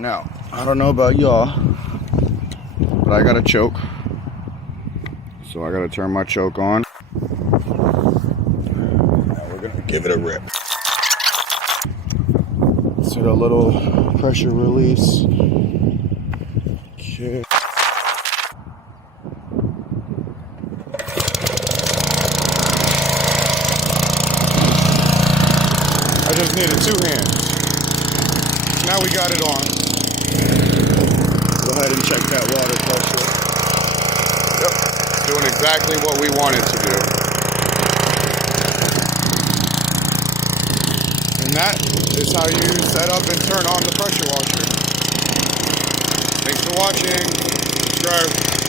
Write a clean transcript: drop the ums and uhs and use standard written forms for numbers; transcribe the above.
Now, I don't know about y'all, but I got a choke. So I gotta turn my choke on. Now we're gonna give it a rip. See the little pressure release. Okay. I just needed 2 hands. Now we got it on. Go ahead and check that water pressure. Yep, doing exactly what we wanted to do. And that is how you set up and turn on the pressure washer. Thanks for watching. Subscribe.